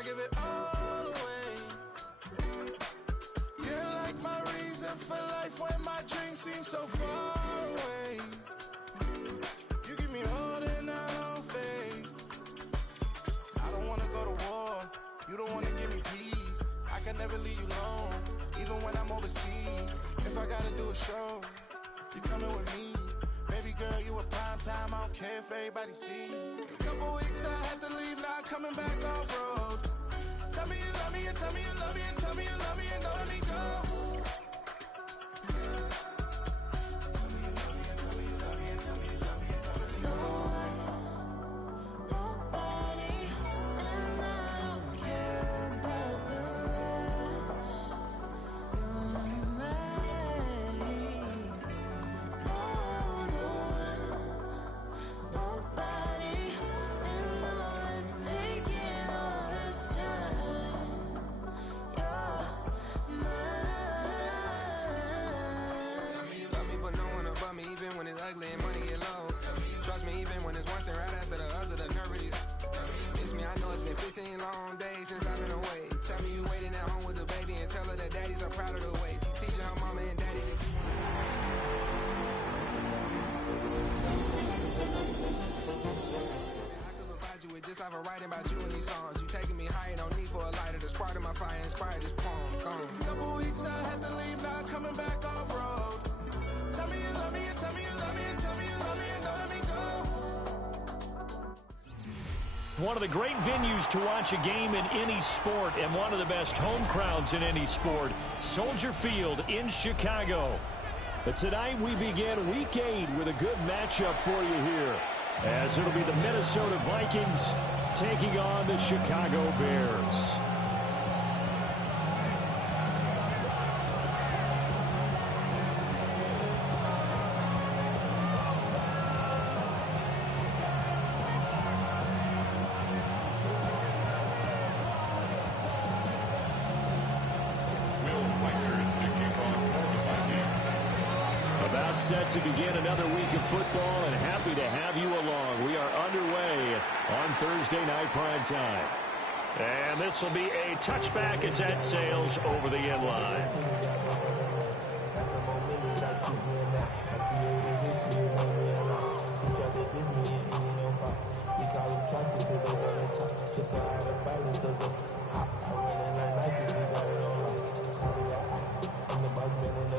I give it all away. You're like my reason for life when my dreams seem so far away. You give me holding out on faith. I don't wanna go to war. You don't wanna give me peace. I can never leave you alone, even when I'm overseas. If I gotta do a show, you coming with me. Baby girl, you a prime time. I don't care if everybody see. Couple weeks I had to leave, now I'm coming back off road. Tell me you love me, and tell me you love me, and tell me you love me, and don't let me go. Even when it's ugly and money get low. Trust me, even when it's one thing right after the other, the nerve really miss me. I know it's been 15 long days since I've been away. Tell me you waiting at home with the baby and tell her that daddy's so proud of the way she teaching her mama and daddy to keep I could provide you with just like a writing about you in these songs. You taking me higher, no need for a lighter. The spark of my fire inspired this poem. Gone. Couple weeks I had to leave, now I'm coming back off road. Tell me you love me, and tell me you love me, and tell me you love me, and don't let me go. One of the great venues to watch a game in any sport, and one of the best home crowds in any sport, Soldier Field in Chicago. But tonight we begin Week 8 with a good matchup for you here, as it'll be the Minnesota Vikings taking on the Chicago Bears. Set to begin another week of football, and happy to have you along. We are underway on Thursday night prime time. And this will be a touchback as that sails over the end line.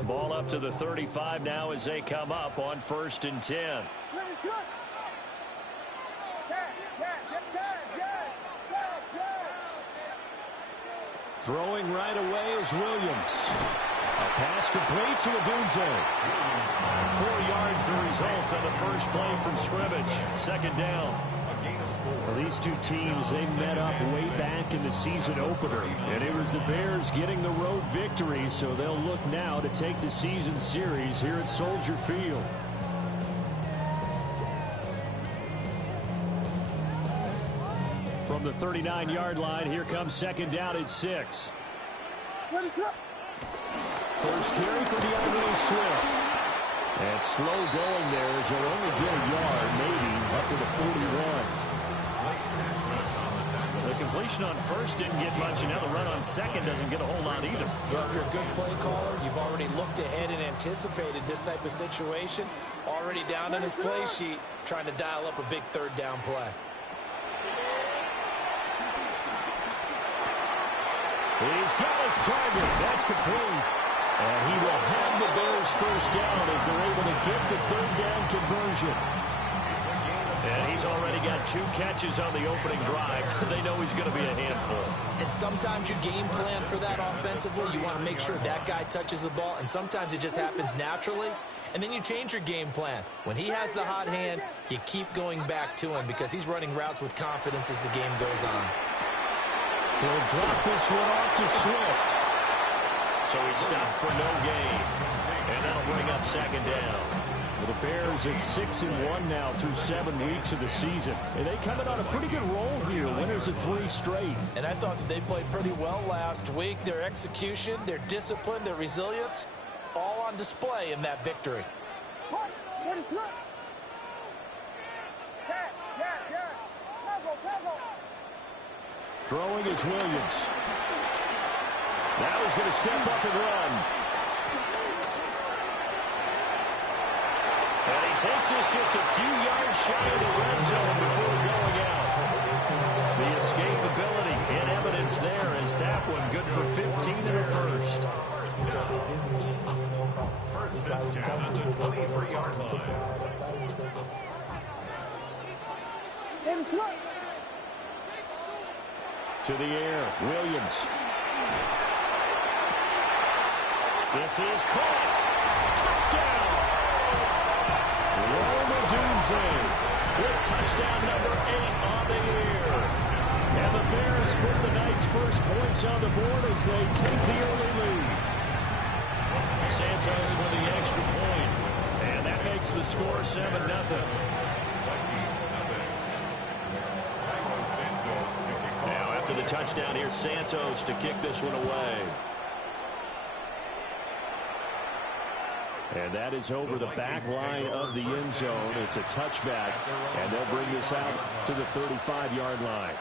Ball up to the 35 now as they come up on 1st and 10. Throwing right away is Williams. A pass complete to Odunze. 4 yards the result on the first play from scrimmage. 2nd down. Well, these two teams, they met up way back in the season opener, and it was the Bears getting the road victory, so they'll look now to take the season series here at Soldier Field. From the 39-yard line, here comes 2nd down at 6. First carry for DeAndre Swift. And slow going there as they'll only get a yard, maybe, up to the 41. The completion on first didn't get much, and now the run on second doesn't get a whole lot either. Well, if you're a good play caller, you've already looked ahead and anticipated this type of situation. Already down in his play sheet, trying to dial up a big 3rd down play. He's got his target. That's complete. And he will have the Bears first down as they're able to get the 3rd down conversion. And he's already got 2 catches on the opening drive. They know he's going to be a handful. And sometimes you game plan for that offensively. You want to make sure that guy touches the ball, and sometimes it just happens naturally. And then you change your game plan. When he has the hot hand, you keep going back to him because he's running routes with confidence as the game goes on. He'll drop this one off to Swift. So he stopped for no gain. And that'll bring up 2nd down. Well, the Bears at 6-1 now through 7 weeks of the season. And they come in on a pretty good roll here. Winners of 3 straight. And I thought that they played pretty well last week. Their execution, their discipline, their resilience, all on display in that victory. Throwing is Williams. Now he's going to step up and run. And he takes this just a few yards shy of the red zone before going out. The escapability in evidence there is that one good for 15 in the first. First down at the 23-yard line. To the air, Williams. This is caught. Touchdown! Roma Dunze with touchdown number 8 on the year. And the Bears put the Knights' first points on the board as they take the early lead. Santos with the extra point. And that makes the score 7-0. Now after the touchdown, here's Santos to kick this one away. And that is over the back line of the end zone. It's a touchback, and they'll bring this out to the 35-yard line.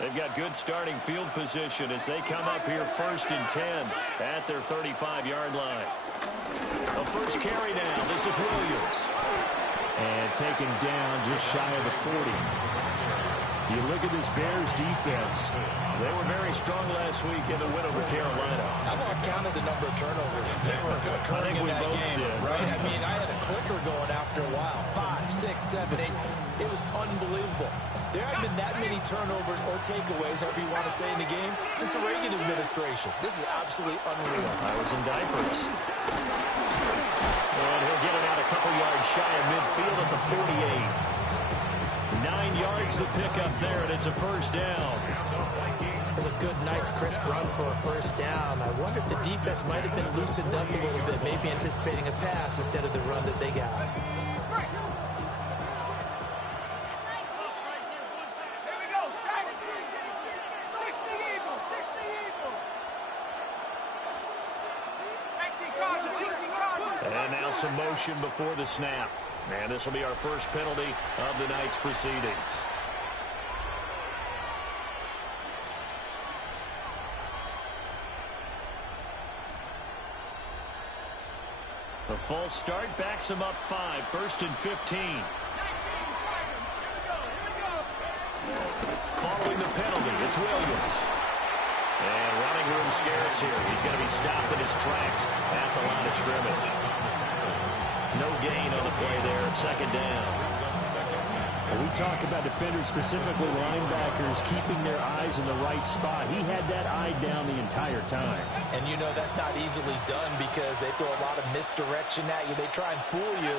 They've got good starting field position as they come up here 1st and 10 at their 35-yard line. The first carry now. This is Williams. And taken down just shy of the 40. You look at this Bears defense. They were very strong last week in the win over Carolina. I lost count of the number of turnovers that were occurring in that game. Right? I mean, I had a clicker going after a while. 5, 6, 7, 8. It was unbelievable. There haven't been that many turnovers or takeaways, however you want to say, in the game since the Reagan administration. This is absolutely unreal. I was in diapers. And he'll get it out a couple yards shy of midfield at the 48. 9 yards to pick up there, and it's a first down. It's a good, nice, crisp run for a first down. I wonder if the defense might have been loosened up a little bit, maybe anticipating a pass instead of the run that they got. And now some motion before the snap. And this will be our first penalty of the night's proceedings. The false start backs him up 5, 1st and 15. Following the penalty, it's Williams. And running room scarce here. He's going to be stopped in his tracks at the line of scrimmage. No gain on the play there, 2nd down. Well, we talk about defenders, specifically linebackers, keeping their eyes in the right spot. He had that eye down the entire time. And you know that's not easily done because they throw a lot of misdirection at you. They try and fool you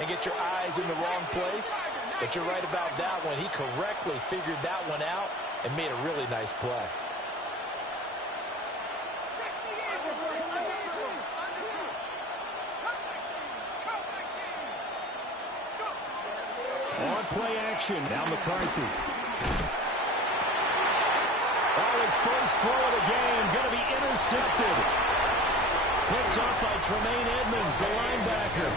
and get your eyes in the wrong place. But you're right about that one. He correctly figured that one out and made a really nice play. On play action. Now McCarthy. Oh, his first throw of the game going to be intercepted. Picked up by Tremaine Edmonds, the linebacker.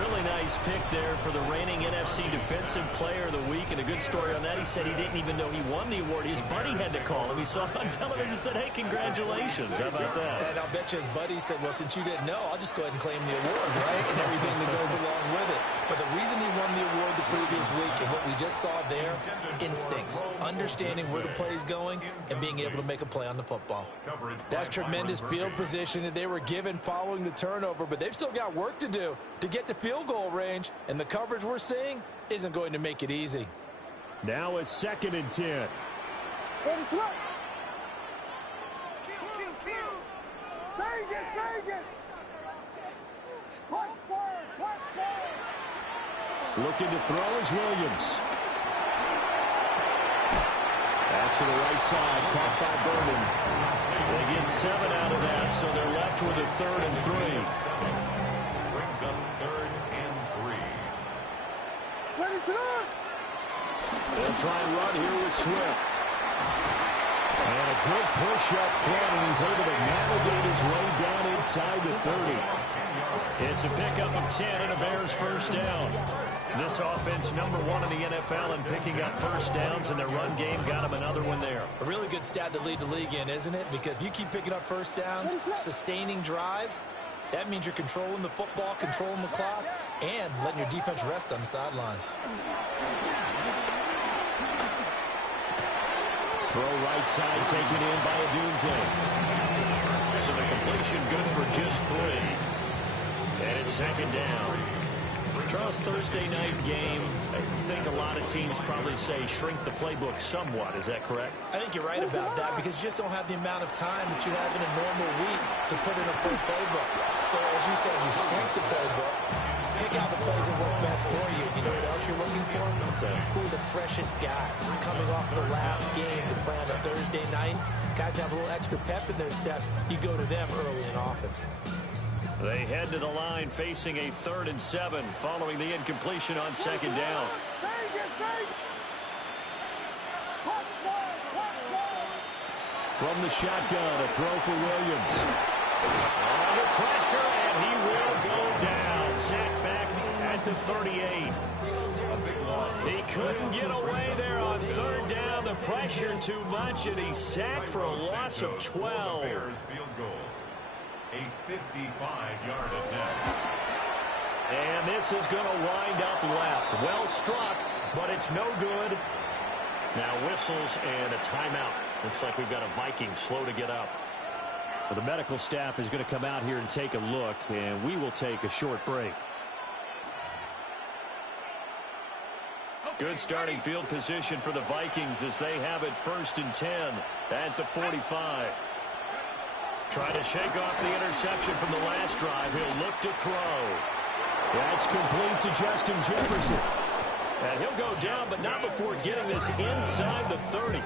Really nice pick there for the reigning NFC Defensive Player of the Week. And a good story on that, he said he didn't even know he won the award. His buddy had to call him. He saw it on television and said, hey, congratulations. How about that? And I'll bet you his buddy said, well, since you didn't know, I'll just go ahead and claim the award, right? And everything that goes along with it. But the reason he won the award the previous week and what we just saw there, instincts, understanding where the play is going and being able to make a play on the football. That's tremendous field position that they were given following the turnover, but they've still got work to do to get to field goal range, and the coverage we're seeing isn't going to make it easy. Now a 2nd and 10. Looking to throw is Williams. Pass to the right side, caught by Vernon. They get 7 out of that, so they're left with a 3rd and 3. Brings up 3rd and 3. They'll try and run here with Swift. And a good push up front, and he's able to navigate his way down inside the 30. It's a pickup of 10 and a Bears first down. This offense #1 in the NFL in picking up first downs, and their run game got him another one there. A really good stat to lead the league in, isn't it? Because if you keep picking up first downs, sustaining drives, that means you're controlling the football, controlling the clock, and letting your defense rest on the sidelines. Throw right side taken in by Adunze. So the completion good for just 3. And it's second down. Charles, Thursday night game, I think a lot of teams probably say shrink the playbook somewhat. Is that correct? I think you're right about that because you just don't have the amount of time that you have in a normal week to put in a full playbook. So as you said, you shrink the playbook, pick out the plays that work best for you. You know what else you're looking for? Who are the freshest guys coming off the last game to play on a Thursday night? Guys have a little extra pep in their step. You go to them early and often. They head to the line facing a 3rd and 7 following the incompletion on second down. From the shotgun, a throw for Williams. Under pressure, and he will go down. Sacked back at the 38. He couldn't get away there on 3rd down. The pressure too much, and he's sacked for a loss of 12. A 55-yard attempt. And this is going to wind up left. Well struck, but it's no good. Now whistles and a timeout. Looks like we've got a Viking slow to get up. Well, the medical staff is going to come out here and take a look, and we will take a short break. Good starting field position for the Vikings as they have it 1st and 10 at the 45. Trying to shake off the interception from the last drive. He'll look to throw. That's complete to Justin Jefferson. And he'll go down, but not before getting this inside the 30.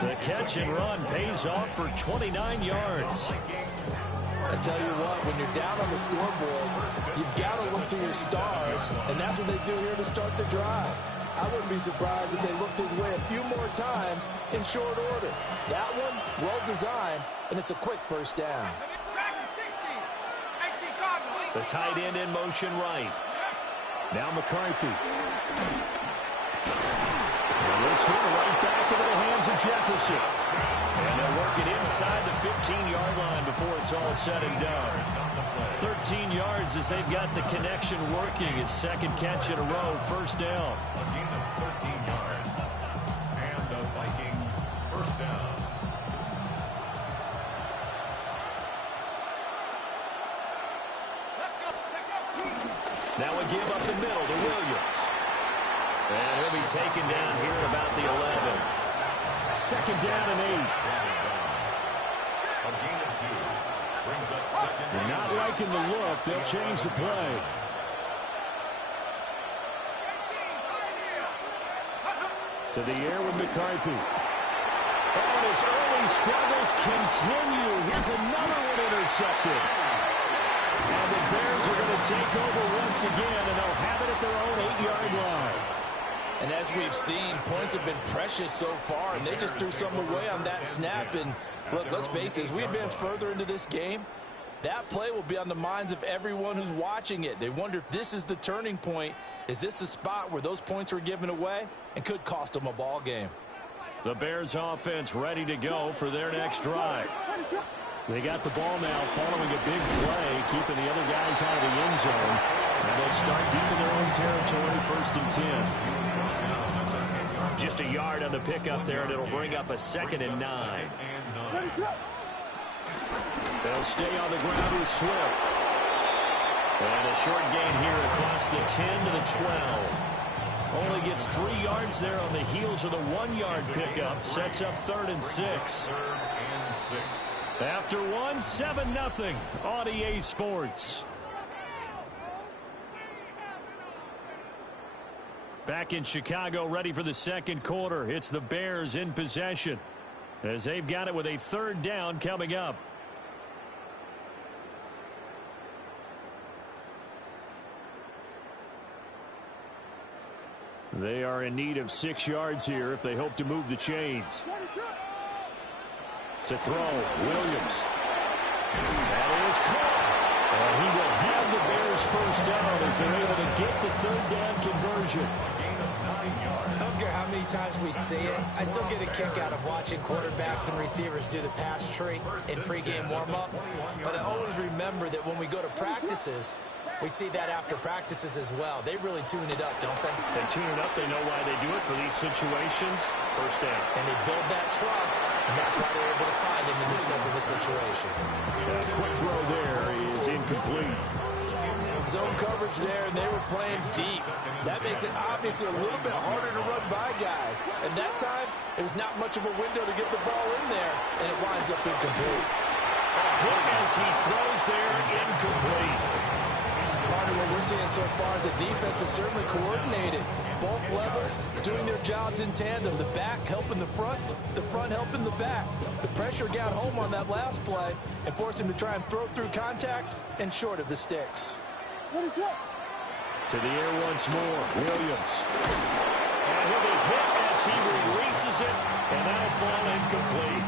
The catch and run pays off for 29 yards. I tell you what, when you're down on the scoreboard, you've got to look to your stars, and that's what they do here to start the drive. I wouldn't be surprised if they looked his way a few more times in short order. That one, well designed, and it's a quick first down. The tight end in motion right. Now McCarthy. And this one right back into the hands of Jefferson. And they'll work it inside the 15-yard line before it's all said and done. 13 yards as they've got the connection working. His second catch in a row, first down. A gain of 13 yards. And the Vikings first down. Now a give up the middle to Williams. And he'll be taken down here at about the 11. Second down and 8. A gain of 2. Brings up second. They're not liking the look. They'll change the play. To the air with McCarthy. And his early struggles continue. Here's another one intercepted. And the Bears are going to take over once again, and they'll have it at their own 8-yard line. And as we've seen, points have been precious so far, and they just threw some away on that snap. And look, let's face it, as we advance further into this game, that play will be on the minds of everyone who's watching it. They wonder if this is the turning point. Is this the spot where those points were given away and could cost them a ball game? The Bears offense ready to go for their next drive. They got the ball now following a big play, keeping the other guys out of the end zone. And they'll start deep in their own territory, 1st and 10. Just a yard on the pickup there, and it'll bring up a 2nd and 9. They'll stay on the ground with Swift. And a short gain here across the 10 to the 12. Only gets 3 yards there on the heels of the 1-yard pickup. Sets up 3rd and 6. After 1, 7-0 on EA Sports. Back in Chicago, ready for the second quarter. It's the Bears in possession as they've got it with a 3rd down coming up. They are in need of 6 yards here if they hope to move the chains. To throw, Williams. That is caught. And he will have the Bears first down as they're able to get the third down conversion. I don't care how many times we see it. I still get a kick out of watching quarterbacks and receivers do the pass tree in pregame warm-up. But I always remember that when we go to practices, we see that after practices as well. They really tune it up, don't they? They tune it up. They know why they do it for these situations. First down. And they build that trust, and that's why they're able to find him in this type of a situation. A quick throw there is incomplete. Zone coverage there, and they were playing deep. That makes it obviously a little bit harder to run by guys. And that time, it was not much of a window to get the ball in there, and it winds up incomplete. A hit as he throws there, incomplete. Part of what we're seeing so far is the defense is certainly coordinated. Both levels doing their jobs in tandem. The back helping the front helping the back. The pressure got home on that last play and forced him to try and throw through contact and short of the sticks. To the air once more, Williams. And he'll be hit as he releases it, and that'll fall incomplete.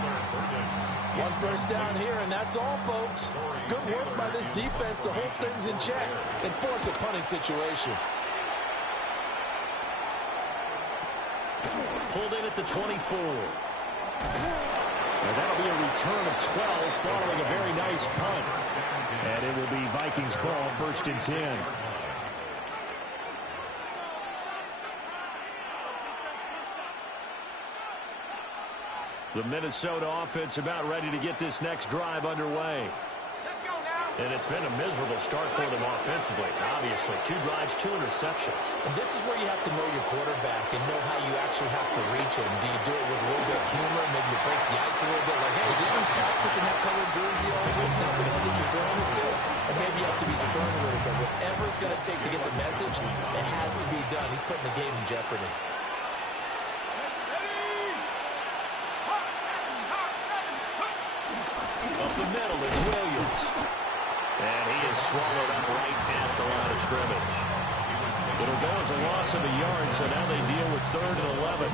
One first down here, and that's all, folks. Good work by this defense to hold things in check and force a punting situation. Pulled in at the 24. And that'll be a return of 12 following a very nice punt. And it will be Vikings ball, 1st and 10. The Minnesota offense about ready to get this next drive underway. Let's go now. And it's been a miserable start for them offensively. Obviously, 2 drives, 2 interceptions. And this is where you have to know your quarterback and know how you actually have to reach him. Do you do it with a little bit of humor? Maybe you break the ice a little bit like, hey, didn't you practice in that colored jersey all week? Not the one that you're throwing it to? And maybe you have to be stern with it. But whatever it's going to take to get the message, it has to be done. He's putting the game in jeopardy. Up the middle, it's Williams. And he is swallowed up right at the line of scrimmage. It'll go as a loss of a yard, so now they deal with 3rd and 11.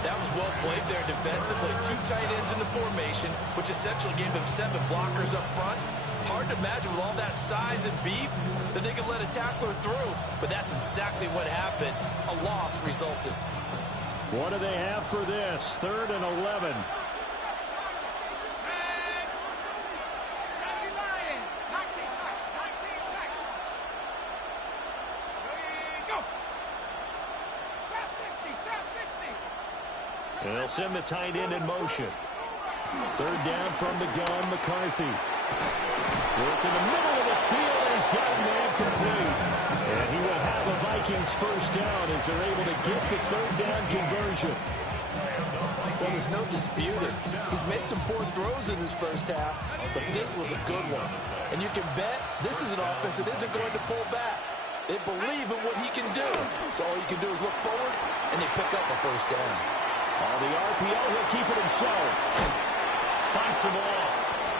That was well played there defensively. 2 tight ends in the formation, which essentially gave them 7 blockers up front. Hard to imagine with all that size and beef that they could let a tackler through. But that's exactly what happened. A loss resulted. What do they have for this? 3rd and 11. And they'll send the tight end in motion. 3rd down from the gun, McCarthy. Work in the middle of the field, and he's got a man complete. And he will have the Vikings first down as they're able to get the 3rd down conversion. Well, there's no disputing. He's made some poor throws in his first half, but this was a good one. And you can bet this is an offense that isn't going to pull back. They believe in what he can do. So all you can do is look forward, and they pick up a first down. On the RPO, he'll keep it himself. Fights him off.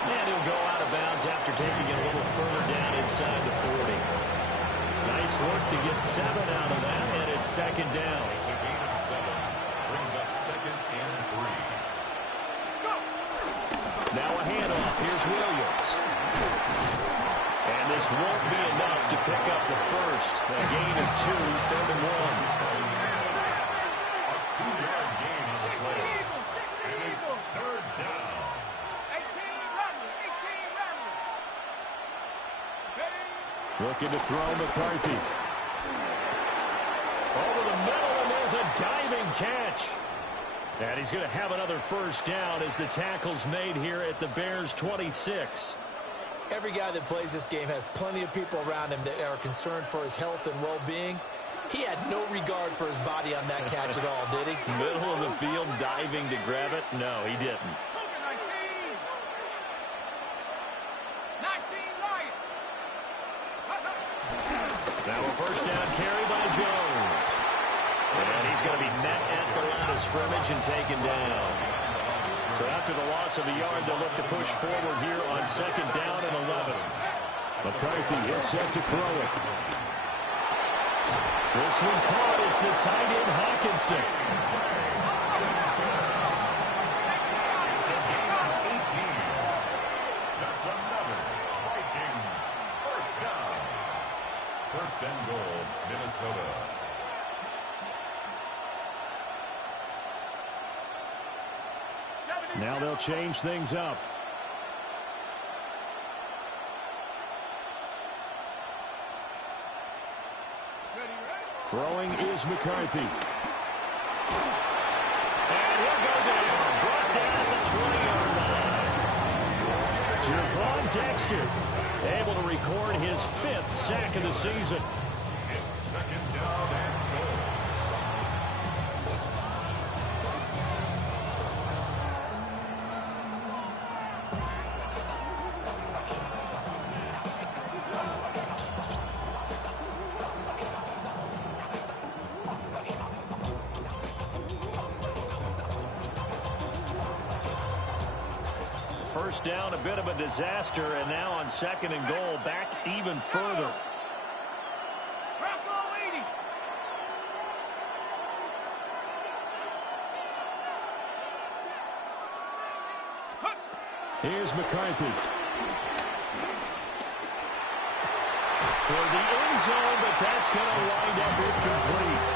And he'll go out of bounds after taking it a little further down inside the 40. Nice work to get 7 out of that, and it's 2nd down. It's a gain of 7. Brings up 2nd and 3. Now a handoff. Here's Williams. And this won't be enough to pick up the first. A gain of 2, 3rd and 1. 2-yard gain on the play. And it's 3rd down. 18 Looking to throw McCarthy. Over the middle, and there's a diving catch. And he's going to have another first down as the tackle's made here at the Bears' 26. Every guy that plays this game has plenty of people around him that are concerned for his health and well-being. He had no regard for his body on that catch at all, did he? Middle of the field, diving to grab it? No, he didn't. 19 Lions. Now a first down carry by Jones. And he's going to be met at the line of scrimmage and taken down. So after the loss of a yard, they'll look to push forward here on 2nd down and 11. McCarthy is set to throw it. This one caught. It's the tight end, Hawkinson. First and goal, Minnesota. Now they'll change things up. Throwing is McCarthy. And he'll go down. Brought down at the 20-yard line. Javon Dexter able to record his 5th sack of the season. It's second down and goal. First down, a bit of a disaster, and now on second and goal, back even further. Here's McCarthy. Toward the end zone, but that's going to wind up incomplete.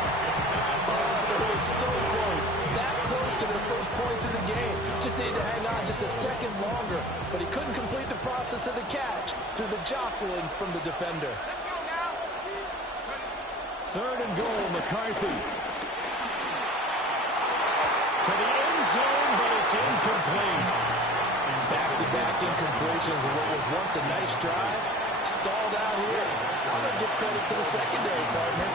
It was so close, that close to their first points of the game. Just needed to hang on just a second longer, but he couldn't complete the process of the catch through the jostling from the defender. Third and goal, McCarthy. To the end zone, but it's incomplete. Back-to-back incompletions of what was once a nice drive. Stalled out here. I'm going to give credit to the secondary partner.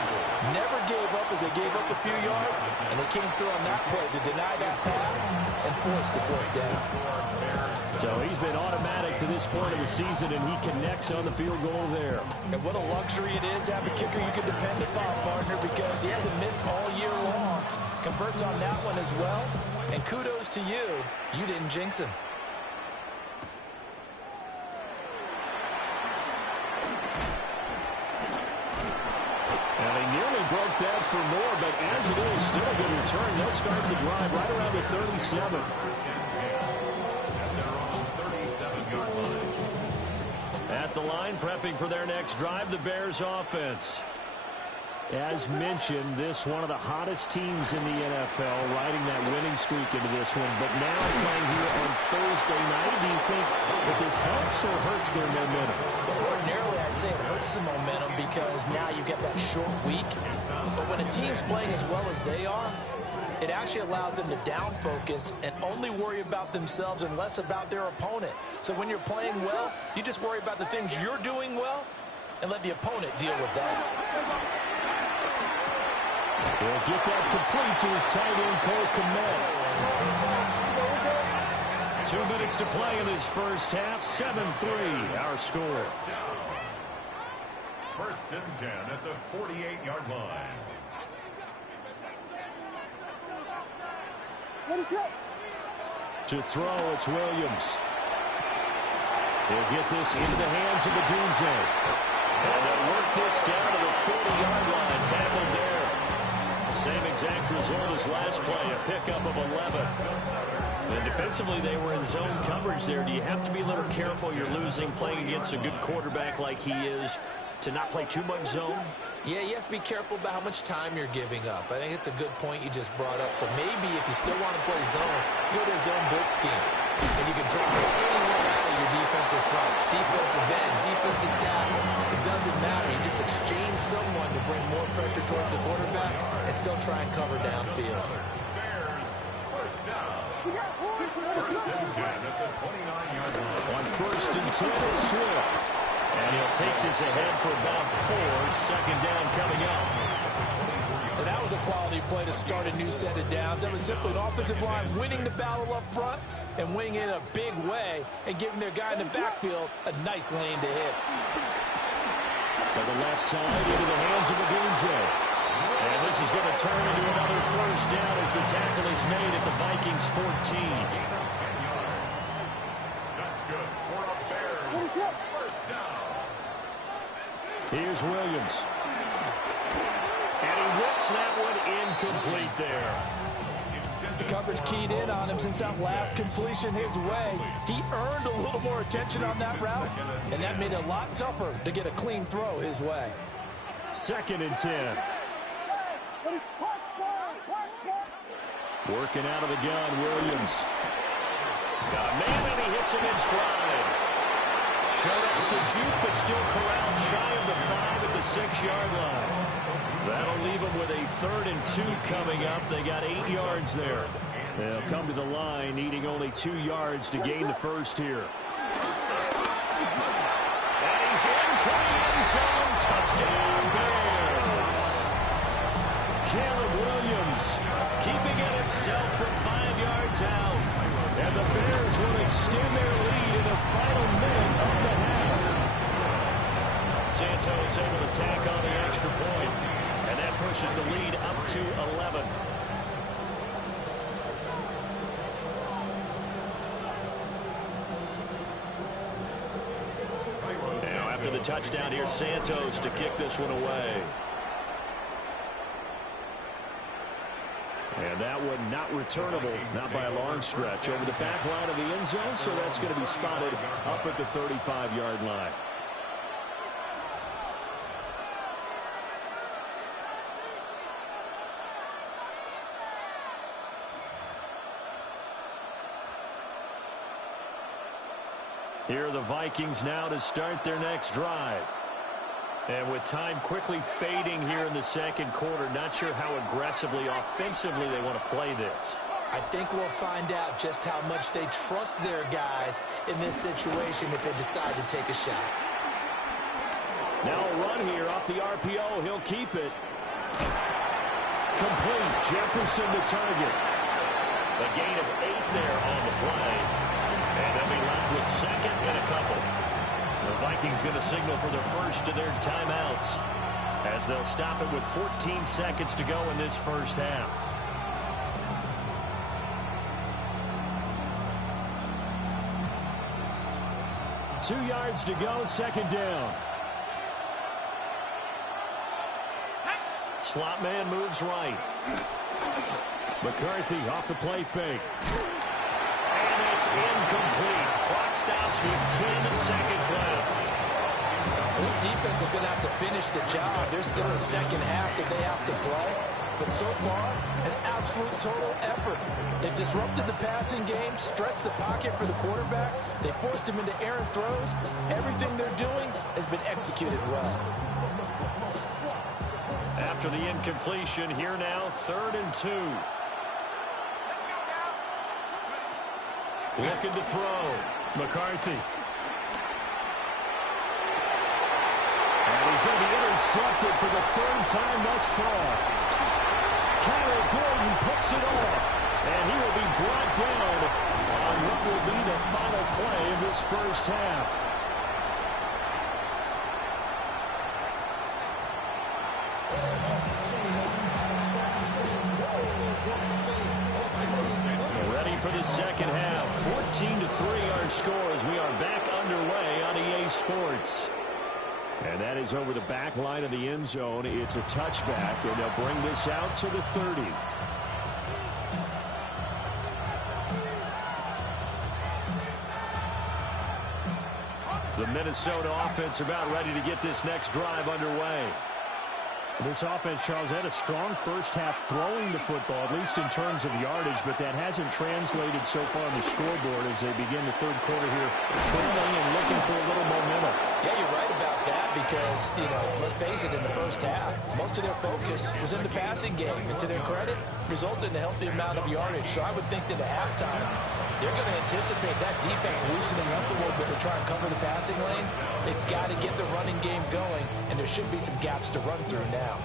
Never gave up as they gave up a few yards, and they came through on that play to deny that pass and force the fourth down. So he's been automatic to this point of the season, and he connects on the field goal there. And what a luxury it is to have a kicker you can depend upon, partner, because he hasn't missed all year long. Converts on that one as well. And kudos to you. You didn't jinx him. And they nearly broke that for more, but as it is, still a good return. They'll start the drive right around the 37. At the line, prepping for their next drive, the Bears offense. As mentioned, this one of the hottest teams in the NFL, riding that winning streak into this one. But now playing here on Thursday night, do you think that this helps or hurts their momentum? Ordinarily, I'd say it hurts the momentum because now you get that short week. But when a team's playing as well as they are, it actually allows them to down focus and only worry about themselves and less about their opponent. So when you're playing well, you just worry about the things you're doing well and let the opponent deal with that. He'll get that complete to his tight end, Cole Kmet. 2 minutes to play in this first half. 7-3, our score. First and 10 at the 48-yard line. To throw, it's Williams. He'll get this into the hands of Odunze. And they'll work this down to the 40-yard line. Tackled there. Same exact result as last play, a pickup of 11. And defensively, they were in zone coverage there. Do you have to be a little careful? You're losing, playing against a good quarterback like he is, to not play too much zone? Yeah, you have to be careful about how much time you're giving up. I think it's a good point you just brought up. So maybe if you still want to play zone, go to a zone blitz scheme. And you can drop anyone out of your defensive front. Defensive end, defensive tackle. It doesn't matter. You just exchange someone to bring more pressure towards the quarterback and still try and cover downfield. First down. First and 10 at the 29-yard line. On first and 10, it's Swift. And he'll take this ahead for about 4. Second down coming up. And that was a quality play to start a new set of downs. That was simply an offensive line winning the battle up front and winning it in a big way and giving their guy in the backfield a nice lane to hit. To the left side, into the hands of Odunze. And this is going to turn into another first down as the tackle is made at the Vikings 14. That's good for a Bears. First down. Here's Williams. And he whips that one incomplete there. The coverage keyed in on him since that last completion his way. He earned a little more attention on that route, and that made it a lot tougher to get a clean throw his way. 2nd and 10. Working out of the gun, Williams. Got a man, and he hits him in stride. Shut off the juke, but still corralled shy of the 5 at the 6-yard line. That'll leave them with a 3rd and 2 coming up. They got 8 yards there. They'll come to the line, needing only 2 yards to gain the first here. And he's into the end zone. Touchdown, Bears. Caleb Williams keeping it himself from 5 yards out. And the Bears will extend their lead in the final minute of the half. Santos able to tack on the extra point. And that pushes the lead up to 11. Now after the touchdown, here's Santos to kick this one away. And that one not returnable, not by a long stretch, over the back line of the end zone, so that's going to be spotted up at the 35-yard line. Here are the Vikings now to start their next drive. And with time quickly fading here in the second quarter, not sure how aggressively, offensively they want to play this. I think we'll find out just how much they trust their guys in this situation if they decide to take a shot. Now a run here off the RPO. He'll keep it. Complete. Jefferson to target. A gain of 8 there on the play. And they'll be left with 2nd and a couple. The Vikings going to signal for their first of their timeouts as they'll stop it with 14 seconds to go in this first half. Two yards to go, 2nd down. Slot man moves right. McCarthy off the play fake. And it's incomplete. Clock stops with 10 seconds left. This defense is going to have to finish the job. There's still a second half that they have to play. But so far, an absolute total effort. They've disrupted the passing game, stressed the pocket for the quarterback. They forced him into errant throws. Everything they're doing has been executed well. After the incompletion, here now, 3rd and 2. Looking to throw. McCarthy. And he's going to be intercepted for the 3rd time thus far. Kyler Gordon picks it off. And he will be brought down on what will be the final play of this first half. Ready for the second half. 14-3 our score as we are back underway on EA Sports. And that is over the back line of the end zone. It's a touchback, and they'll bring this out to the 30. The Minnesota offense about ready to get this next drive underway. This offense, Charles, had a strong first half throwing the football, at least in terms of yardage, but that hasn't translated so far on the scoreboard as they begin the third quarter here, trailing and looking for a little momentum. Yeah, you're right about that because, let's face it, in the first half, most of their focus was in the passing game. And to their credit, resulted in a healthy amount of yardage. So I would think that at halftime, they're going to anticipate that defense loosening up a little bit to try and cover the passing lanes. They've got to get the running game going, and there should be some gaps to run through now.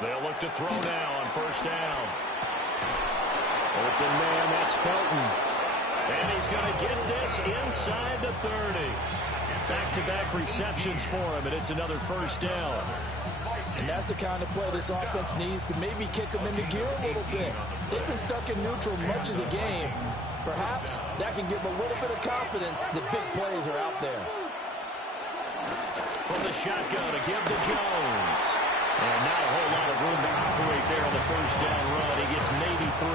They'll look to throw now on first down. Open man, that's Felton. And he's going to get this inside the 30. Back-to-back receptions for him, and it's another first down. And that's the kind of play this offense needs to maybe kick them into gear a little bit. They've been stuck in neutral much of the game. Perhaps that can give a little bit of confidence that big plays are out there. the shotgun to give to Jones. And not a whole lot of room to operate there on the first down run. He gets maybe 3.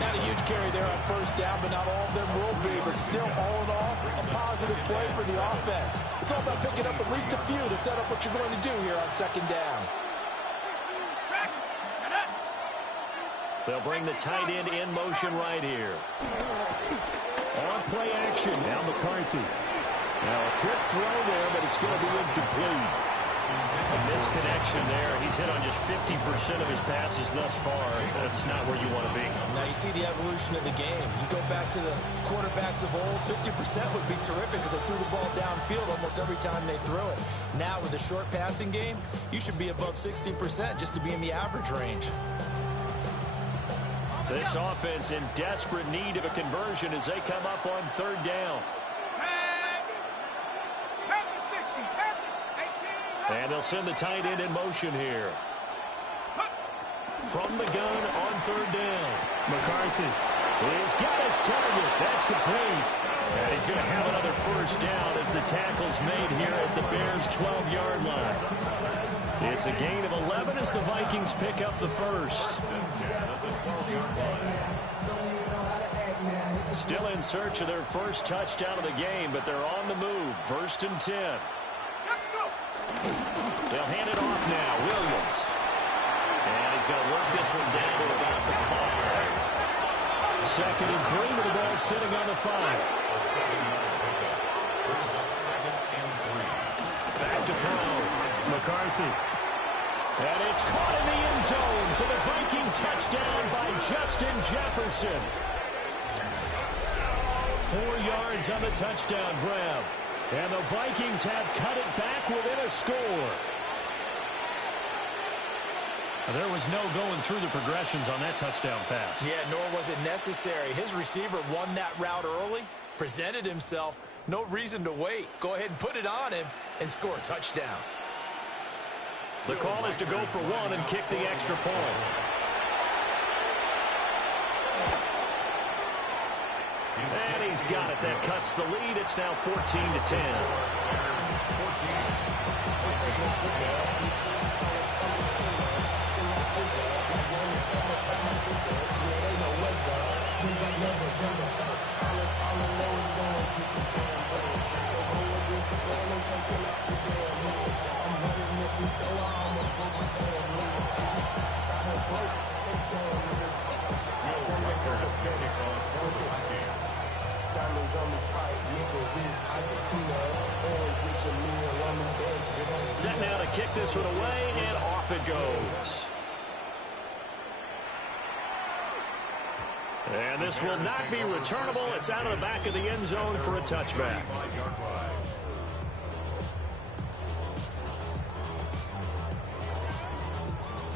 Not a huge carry there on first down, but not all of them will be. But still, all in all, a positive play for the offense. It's all about picking up at least a few to set up what you're going to do here on second down. They'll bring the tight end in motion right here. On play action, now McCarthy. Now a quick throw there, but it's going to be incomplete. A misconnection there. He's hit on just 50% of his passes thus far. That's not where you want to be. Now you see the evolution of the game. You go back to the quarterbacks of old, 50% would be terrific because they threw the ball downfield almost every time they throw it. Now with the short passing game, you should be above 60% just to be in the average range. This offense in desperate need of a conversion as they come up on third down. And they'll send the tight end in motion here. From the gun on third down. McCarthy. He's got his target. That's complete. And he's going to have another first down as the tackle's made here at the Bears' 12-yard line. It's a gain of 11 as the Vikings pick up the first. Still in search of their first touchdown of the game, but they're on the move. 1st and 10. They'll hand it off now. Williams. And he's going to work this one down to about the 5. 2nd and 3 with the ball sitting on the 5. Back to throw. McCarthy. And it's caught in the end zone for the Viking touchdown by Justin Jefferson. 4 yards on the touchdown grab. And the Vikings have cut it back within a score. There was no going through the progressions on that touchdown pass. Yeah, nor was it necessary. His receiver won that route early, presented himself. No reason to wait. Go ahead and put it on him and score a touchdown. The call is to go for 1 and kick the extra point. And he's got it. That cuts the lead. It's now 14-10. Set now to kick this one away, and off it goes. And this will not be returnable. It's out of the back of the end zone for a touchback.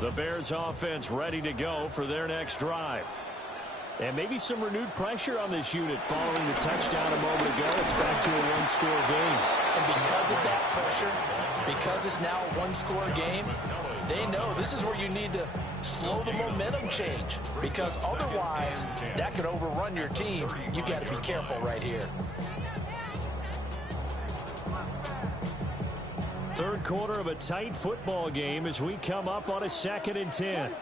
The Bears offense ready to go for their next drive. And maybe some renewed pressure on this unit following the touchdown a moment ago. It's back to a one-score game. And because of that pressure, because it's now a one-score game, they know this is where you need to slow the momentum change. Because otherwise, that could overrun your team. You've got to be careful right here. Third quarter of a tight football game as we come up on a 2nd and 10.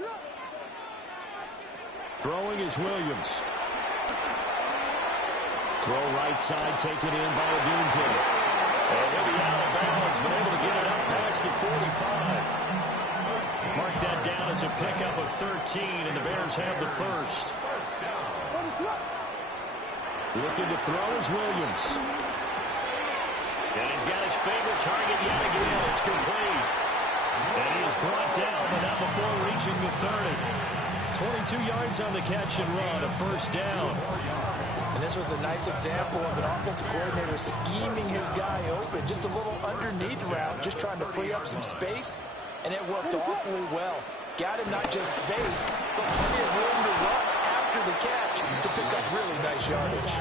Throwing is Williams. Throw right side, taken in by Odunze. And he'll be out of bounds, but able to get it up past the 45. Mark that down as a pickup of 13, and the Bears have the first. Looking to throw is Williams. And he's got his favorite target yet again. It's complete. And he is brought down, but not before reaching the 30. 22 yards on the catch and run, a first down. And this was a nice example of an offensive coordinator scheming his guy open. Just a little underneath route, just trying to free up some space, and it worked awfully well. Got him not just space, but plenty of room to run after the catch to pick up really nice yardage.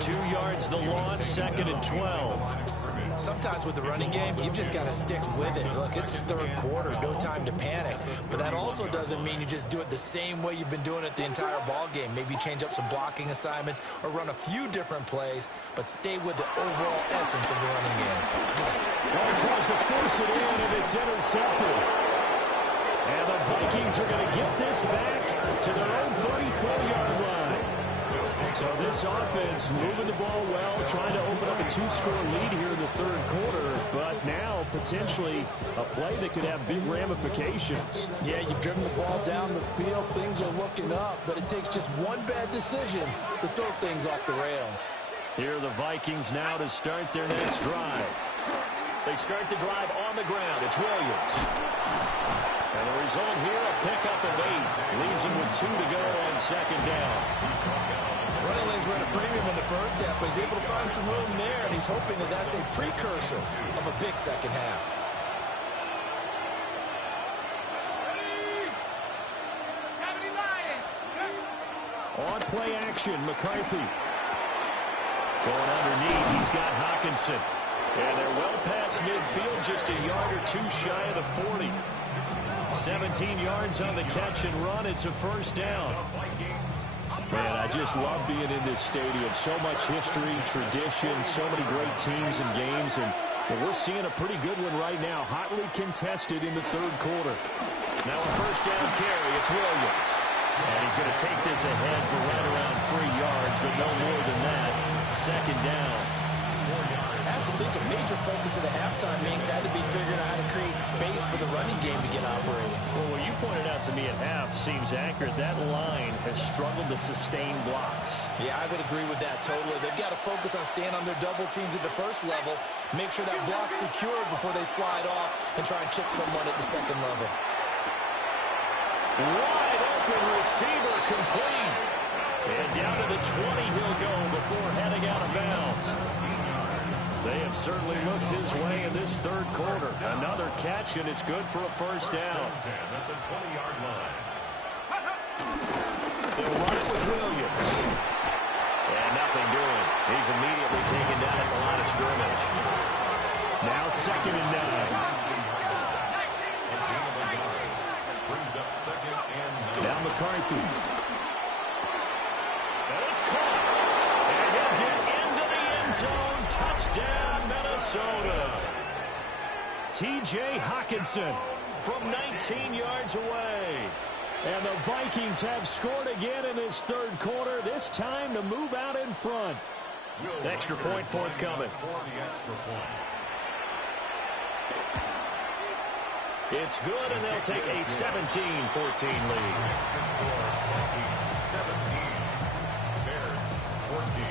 2 yards the loss, 2nd and 12. Sometimes with the running game, you've just got to stick with it. Look, it's the third quarter, no time to panic. But that also doesn't mean you just do it the same way you've been doing it the entire ball game. Maybe change up some blocking assignments or run a few different plays, but stay with the overall essence of the running game. Well, tries to force it in, and it's intercepted. And the Vikings are going to get this back to their own 34-yard line. So this offense moving the ball well, trying to open up a 2-score lead here in the third quarter, but now potentially a play that could have big ramifications. Yeah, you've driven the ball down the field. Things are looking up, but it takes just one bad decision to throw things off the rails. Here are the Vikings now to start their next drive. They start the drive on the ground. It's Williams. And the result here, a pickup of 8. Leaves him with 2 to go on 2nd down. Running lanes were at a premium in the first half, but he's able to find some room there, and he's hoping that that's a precursor of a big second half. On play action, McCarthy. Going underneath, he's got Hawkinson. And they're well past midfield, just a yard or 2 shy of the 40. 17 yards on the catch and run. It's a first down. Man, I just love being in this stadium. So much history, tradition, so many great teams and games. And we're seeing a pretty good one right now. Hotly contested in the third quarter. Now a first down carry. It's Williams. And he's going to take this ahead for right around 3 yards, but no more than that. 2nd down. I have to think a major focus of the halftime meetings had to be figuring out how to create space for the running game to get operating. Well, what you pointed out to me at half seems accurate. That line has struggled to sustain blocks. Yeah, I would agree with that totally. They've got to focus on staying on their double teams at the first level, make sure that block's secured before they slide off and try and chip someone at the second level. Wide open receiver complete. And down to the 20 he'll go before heading out of bounds. They have certainly looked his way in this third quarter. Another catch, and it's good for a first down. At the 20-yard line. They'll run it with Williams. And nothing doing. He's immediately taken down at the line of scrimmage. Now 2nd and 9. Brings up 2nd and 9. Now McCarthy. And it's caught. And he'll get into the end zone. Touchdown, Minnesota. T.J. Hawkinson from 19 yards away. And the Vikings have scored again in this third quarter, this time to move out in front. Extra point forthcoming. For the extra point. It's good, and they'll take a 17-14 lead. The score, Vikings 17, Bears 14.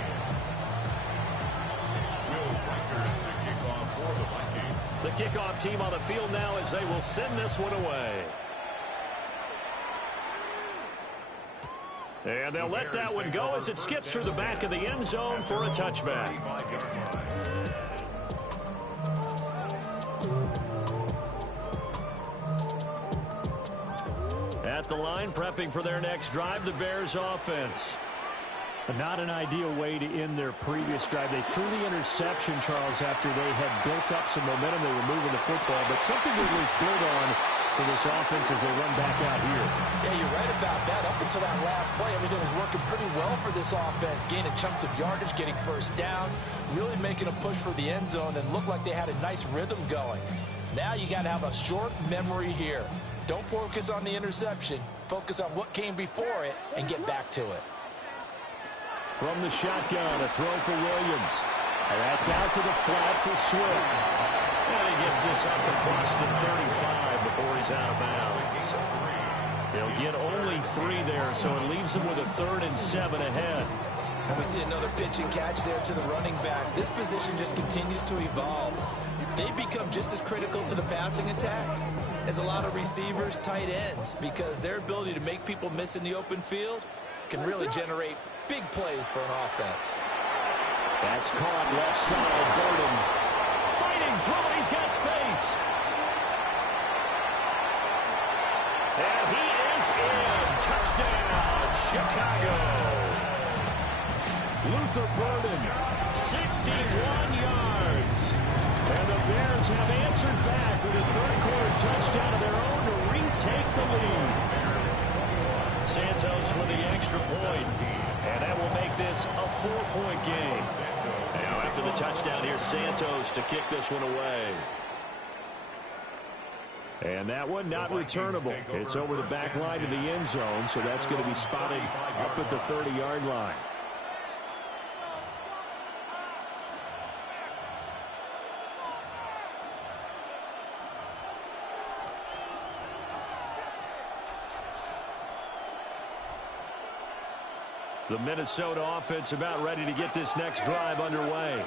The kickoff team on the field now as they will send this one away. And they'll let that one go as it skips through the back of the end zone for a touchback. At the line, prepping for their next drive, the Bears offense. Not an ideal way to end their previous drive. They threw the interception, Charles, after they had built up some momentum. They were moving the football, but something that was built on for this offense as they run back out here. Yeah, you're right about that. Up until that last play, everything was working pretty well for this offense, gaining chunks of yardage, getting first downs, really making a push for the end zone, and looked like they had a nice rhythm going. Now you got to have a short memory here. Don't focus on the interception. Focus on what came before it and get back to it. From the shotgun, a throw for Williams. And that's out to the flat for Swift. And he gets this up across the 35 before he's out of bounds. He'll get only 3 there, so it leaves him with a 3rd and 7 ahead. And we see another pitch and catch there to the running back. This position just continues to evolve. They become just as critical to the passing attack as a lot of receivers, tight ends, because their ability to make people miss in the open field can really generate big plays for an offense. That's caught left side, Burden. Fighting through it, he's got space. And he is in. Touchdown, Chicago. Luther the burden. 61 yards. And the Bears have answered back with a third-quarter touchdown of their own to retake the lead. Santos with the extra point. And that will make this a 4-point game. Now after the touchdown, here's Santos to kick this one away. And that one not returnable. It's over the back line of the end zone, so that's going to be spotted up at the 30-yard line. The Minnesota offense about ready to get this next drive underway.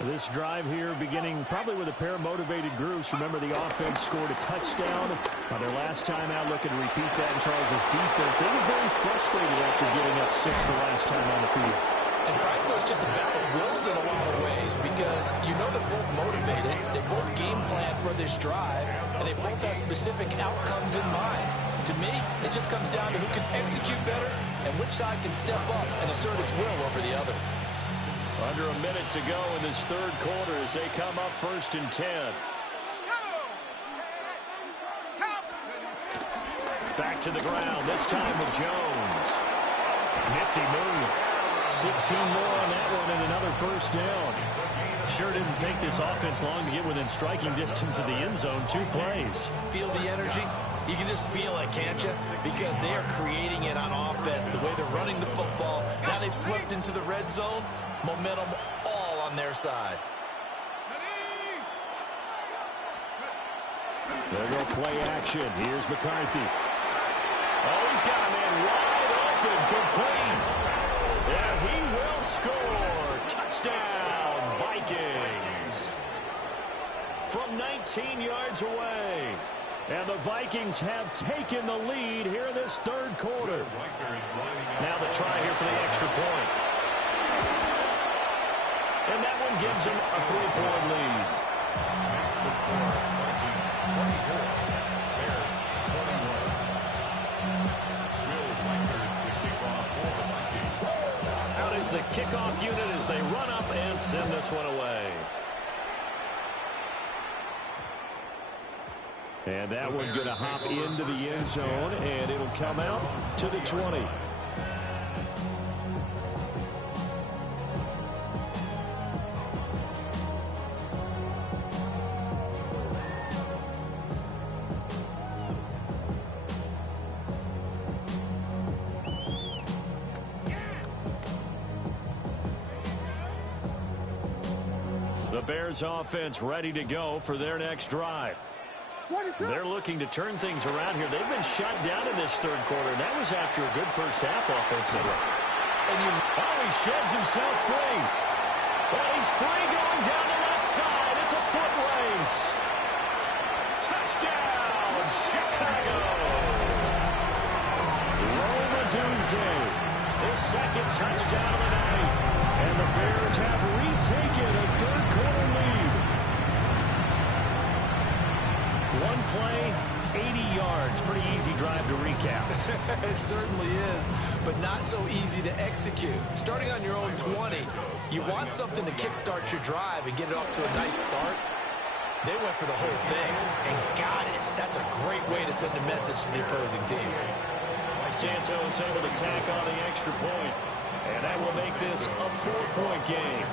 This drive here beginning probably with a pair of motivated groups. Remember, the offense scored a touchdown on their last time out. Looking to repeat that in Charles' defense. They were very frustrated after giving up 6 the last time on the field. And frankly, it's just a battle of wills in a lot of ways because you know they're both motivated. They both game plan for this drive, and they both have specific outcomes in mind. To me, it just comes down to who can execute better and which side can step up and assert its will over the other. Under a minute to go in this third quarter as they come up 1st and 10. Back to the ground, this time with Jones. Nifty move. 16 more on that one and another first down. Sure didn't take this offense long to get within striking distance of the end zone. 2 plays. Feel the energy? You can just feel it, can't you? Because they are creating it on offense, the way they're running the football. Now they've swept into the red zone. Momentum all on their side. There go play action. Here's McCarthy. Oh, he's got a man wide open, complete. And he will score. Touchdown, Vikings. From 19 yards away. And the Vikings have taken the lead here in this third quarter. Now the try here for the extra point. And that one gives them a 3-point lead. Out is the kickoff unit as they run up and send this one away. And that one going to hop into the end zone, and it'll come out to the 20. The Bears offense ready to go for their next drive. They're looking to turn things around here. They've been shut down in this third quarter, and that was after a good first half offensively. And he sheds himself free. Well, he's free going down the left side. It's a foot race. Touchdown, Chicago. Roma Dunze, his second touchdown of the night. And the Bears have retaken a third quarter lead. One play, 80 yards. Pretty easy drive to recap. It certainly is, but not so easy to execute. Starting on your own 20, you want something to kickstart your drive and get it off to a nice start. They went for the whole thing and got it. That's a great way to send a message to the opposing team. Santos able to tack on the extra point, and that will make this a 4-point game.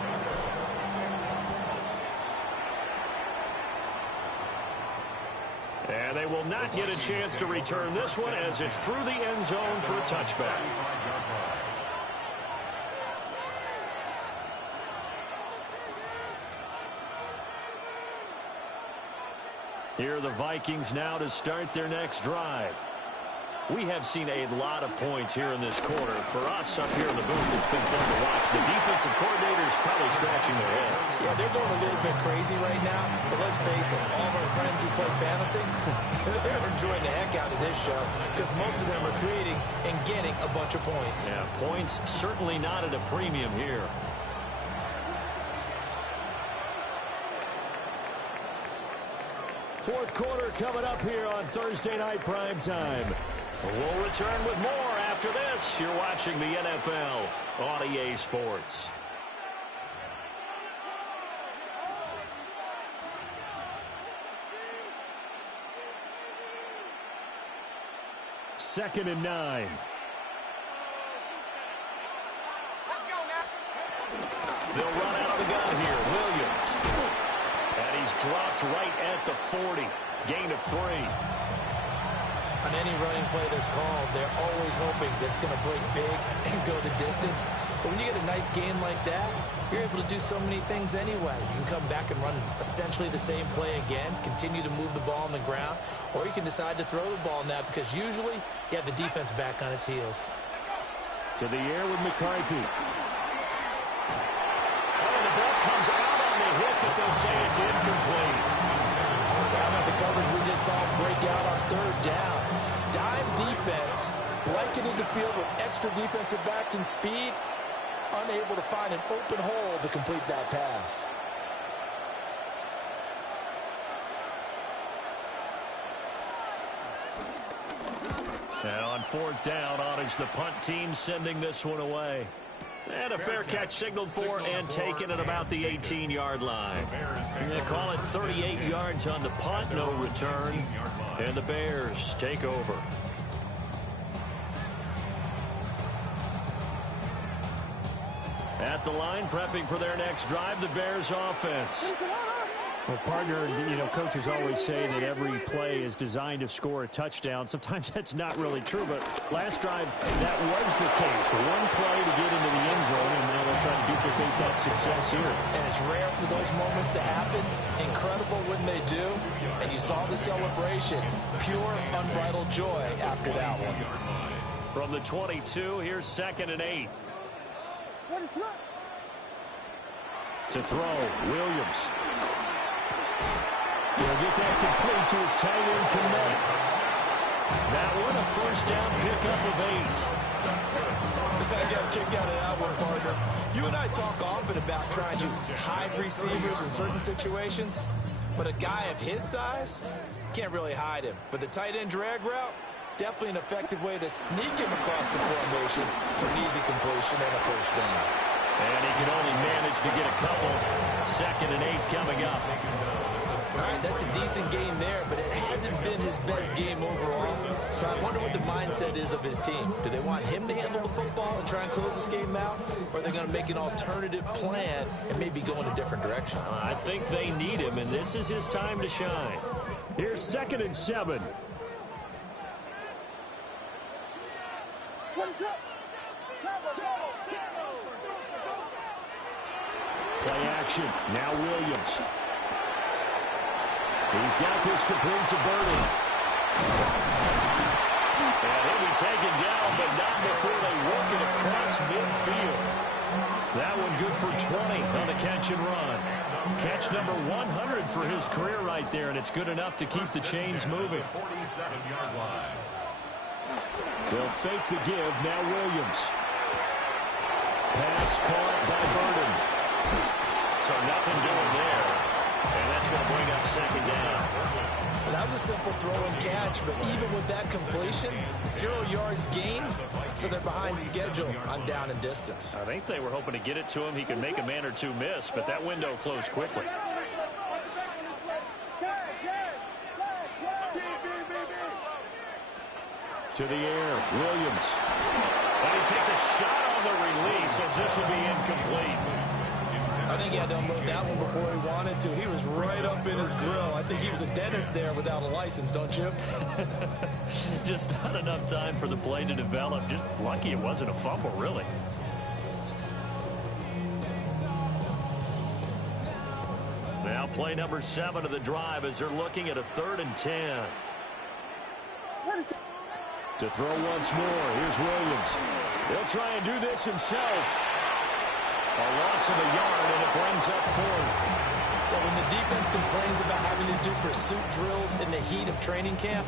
And they will not get a chance to return this one as it's through the end zone for a touchback. Here are the Vikings now to start their next drive. We have seen a lot of points here in this quarter. For us up here in the booth, it's been fun to watch. The defensive coordinators probably scratching their heads. Yeah, they're going a little bit crazy right now. But let's face it, all of our friends who play fantasy, they're enjoying the heck out of this show because most of them are creating and getting a bunch of points. Yeah, points certainly not at a premium here. Fourth quarter coming up here on Thursday Night Prime Time. We'll return with more after after this. You're watching the NFL on EA Sports. Second and 9. They'll run out of the gun here. Williams. And he's dropped right at the 40. Gain of 3. On any running play that's called, they're always hoping that it's going to break big and go the distance. But when you get a nice game like that, you're able to do so many things anyway. You can come back and run essentially the same play again, continue to move the ball on the ground, or you can decide to throw the ball now because usually you have the defense back on its heels. To the air with McCarthy. Oh, the ball comes out on the hit, but they'll say it's incomplete. How about the coverage we just saw break out on third down? Dime defense, blanketed the field with extra defensive backs and speed, unable to find an open hole to complete that pass. And on fourth down, on is the punt team sending this one away. And a fair catch signaled for and taken at about the 18-yard line. They call it 38 yards on the punt, no return. And the Bears take over. At the line, prepping for their next drive, the Bears offense. Well, partner, coaches always say that every play is designed to score a touchdown. Sometimes that's not really true, but last drive, that was the case. One play to get into the end zone, and now they'll try to duplicate that success here. And it's rare for those moments to happen. Incredible when they do. And you saw the celebration. Pure, unbridled joy after that one. From the 22, here's 2nd and 8. To throw, Williams. He'll get that complete to his tight end, Kmet. That one a first down pickup of 8. I got a kick out of that one, partner. You and I talk often about trying to hide receivers in certain situations, but a guy of his size can't really hide him. But the tight end drag route, definitely an effective way to sneak him across the formation for an easy completion and a first down. And he can only manage to get a couple. 2nd and 8 coming up. All right, that's a decent game there, but it hasn't been his best game overall. So I wonder what the mindset is of his team. Do they want him to handle the football and try and close this game out? Or are they going to make an alternative plan and maybe go in a different direction? I think they need him, and this is his time to shine. Here's 2nd and 7. Play action. Now Williams. He's got this complete to Burden. And he'll be taken down, but not before they work it across midfield. That one good for 20 on the catch and run. Catch number 100 for his career right there, and it's good enough to keep the chains moving. They'll fake the give. Now Williams. Pass caught by Burden. So nothing doing there. And that's going to bring up 2nd down. Well, that was a simple throw and catch, but even with that completion, 0 yards gained, so they're behind schedule on down and distance. I think they were hoping to get it to him. He could make a man or two miss, but that window closed quickly. To the air, Williams. And he takes a shot on the release as this will be incomplete. I think he had to unload that one before he wanted to. He was right up in his grill. I think he was a dentist there without a license, don't you? Just not enough time for the play to develop. Just lucky it wasn't a fumble, really. Now play number 7 of the drive as they're looking at a 3rd and 10. To throw once more, here's Williams. He'll try and do this himself. A loss of a yard, and it brings up 4th. So when the defense complains about having to do pursuit drills in the heat of training camp,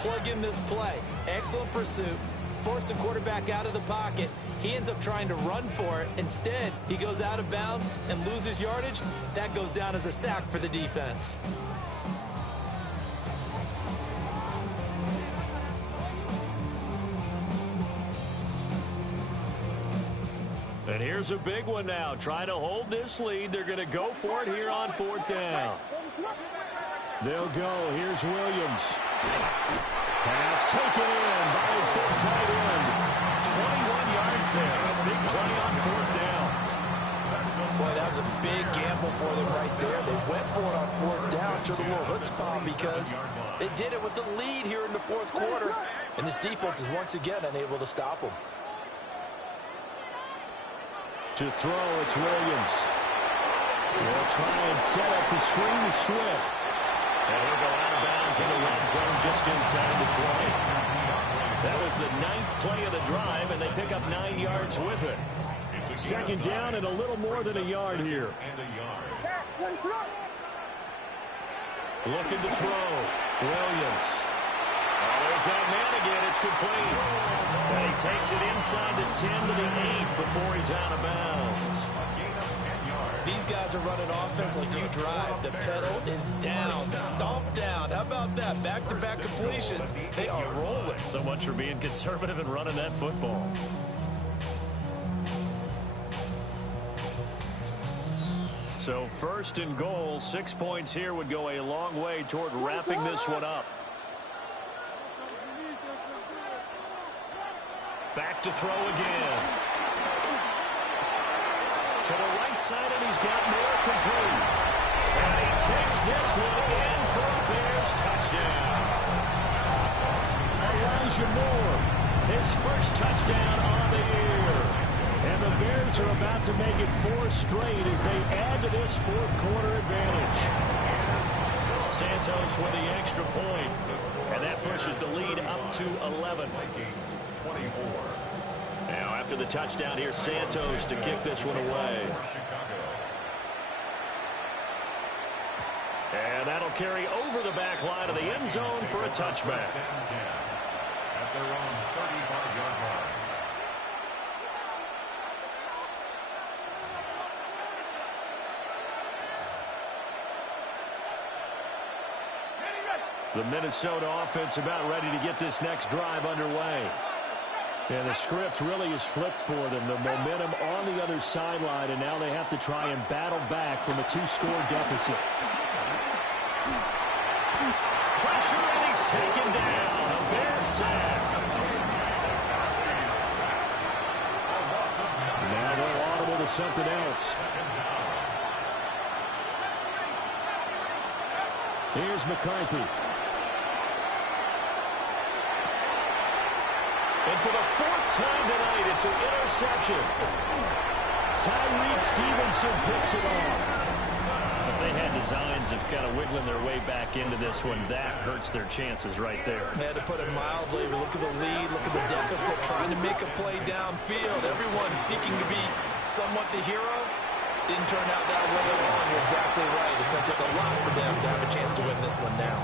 plug in this play. Excellent pursuit. Force the quarterback out of the pocket. He ends up trying to run for it. Instead, he goes out of bounds and loses yardage. That goes down as a sack for the defense. And here's a big one now. Trying to hold this lead. They're going to go for it here on 4th down. They'll go. Here's Williams. Pass taken in by his big tight end. 21 yards there. A big play on 4th down. Boy, that was a big gamble for them right there. They went for it on 4th down. Showed a little chutzpah because they did it with the lead here in the 4th quarter. And this defense is once again unable to stop them. To throw, it's Williams. They'll try and set up the screen to Swift. And he'll go out of bounds in the red zone just inside the 20. That was the 9th play of the drive, and they pick up 9 yards with it. 2nd down and a little more than a yard here. Looking to throw. Williams. Oh, there's that man again. It's complete. And he takes it inside the 10 to the 8 before he's out of bounds. These guys are running offense like you drive. The pedal is down, stomped down. How about that? Back-to-back completions. They are rolling. So much for being conservative and running that football. So 1st and goal, 6 points here would go a long way toward wrapping this one up. Back to throw again. To the right side, and he's got more complete. And he takes this one in for a Bears touchdown. Elijah Moore, his first touchdown on the year. And the Bears are about to make it 4 straight as they add to this 4th quarter advantage. Santos with the extra point. And that pushes the lead up to 11. Now after the touchdown here, Santos to kick this one away. And that'll carry over the back line of the end zone for a touchback. At their own 35-yard line. The Minnesota offense about ready to get this next drive underway. And the script really is flipped for them. The momentum on the other sideline, and now they have to try and battle back from a 2-score deficit. Pressure, and he's taken down. A Bears sack. Now they'll audible to something else. Here's McCarthy. And for the 4th time tonight, it's an interception. Tyreek Stevenson picks it off. If they had designs of kind of wiggling their way back into this one, that hurts their chances right there. Yeah, to put it mildly, look at the lead, look at the deficit, trying to make a play downfield. Everyone seeking to be somewhat the hero. Didn't turn out that way at all. You're exactly right. It's going to take a lot for them to have a chance to win this one now.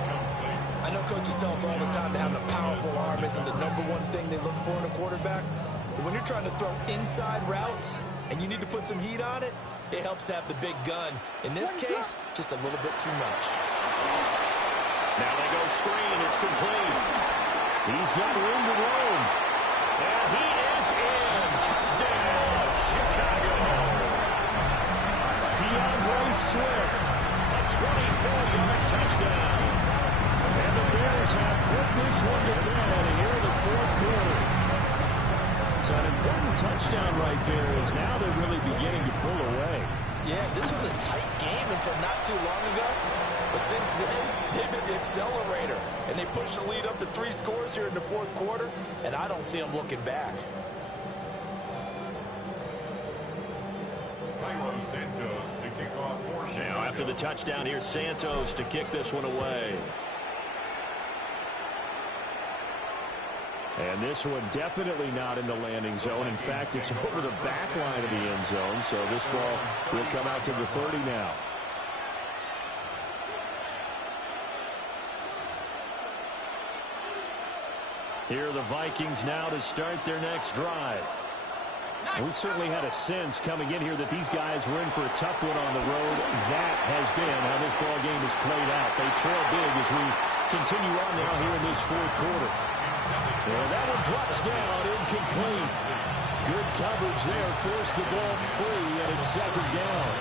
I know coaches tell us all the time that having a powerful arm isn't the #1 thing they look for in a quarterback. But when you're trying to throw inside routes and you need to put some heat on it, it helps have the big gun. In this case, just a little bit too much. Now they go screen. It's complete. He's got room to roam. And he is in. Touchdown, Chicago. DeAndre Swift, a 24-yard touchdown. And the Bears have put this one to bed here in the 4th quarter. So an important touchdown right there is now they're really beginning to pull away. Yeah, this was a tight game until not too long ago. But since then, they've been the accelerator. And they pushed the lead up to 3 scores here in the 4th quarter. And I don't see them looking back. Now after the touchdown, here's Santos to kick this one away. And this one definitely not in the landing zone. In fact, it's over the back line of the end zone. So this ball will come out to the 30 now. Here are the Vikings now to start their next drive. We certainly had a sense coming in here that these guys were in for a tough one on the road. That has been how this ball game has played out. They trail big as we continue on now here in this 4th quarter. And that one drops down incomplete. Good coverage there. Forced the ball free, and it's second down.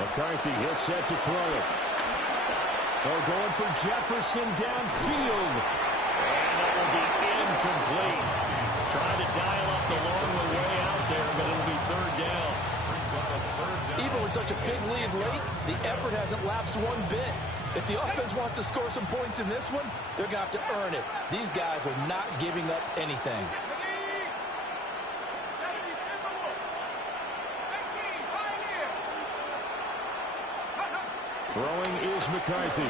McCarthy, he'll set to throw it. They're going for Jefferson downfield. And it will be incomplete. Trying to dial up the long way out there, but it'll be third down. Even with such a big lead late, the effort hasn't lapsed one bit. If the offense wants to score some points in this one, they're going to have to earn it. These guys are not giving up anything. Throwing is McCarthy.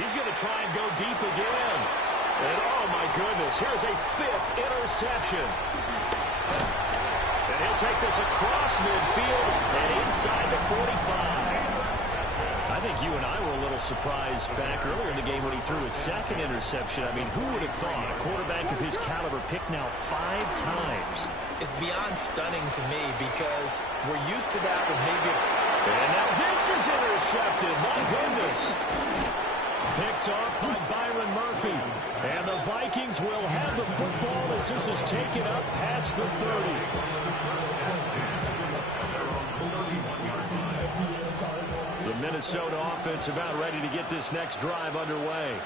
He's going to try and go deep again. And oh my goodness, here's a fifth interception. And he'll take this across midfield and inside the 45. I think you and I were a little surprised back earlier in the game when he threw his second interception. I mean, who would have thought a quarterback of his caliber picked now 5 times? It's beyond stunning to me because we're used to that with maybe... And now this is intercepted. My goodness. Picked off by Byron Murphy. And the Vikings will have the football as this is taken up past the 30. The Minnesota offense about ready to get this next drive underway.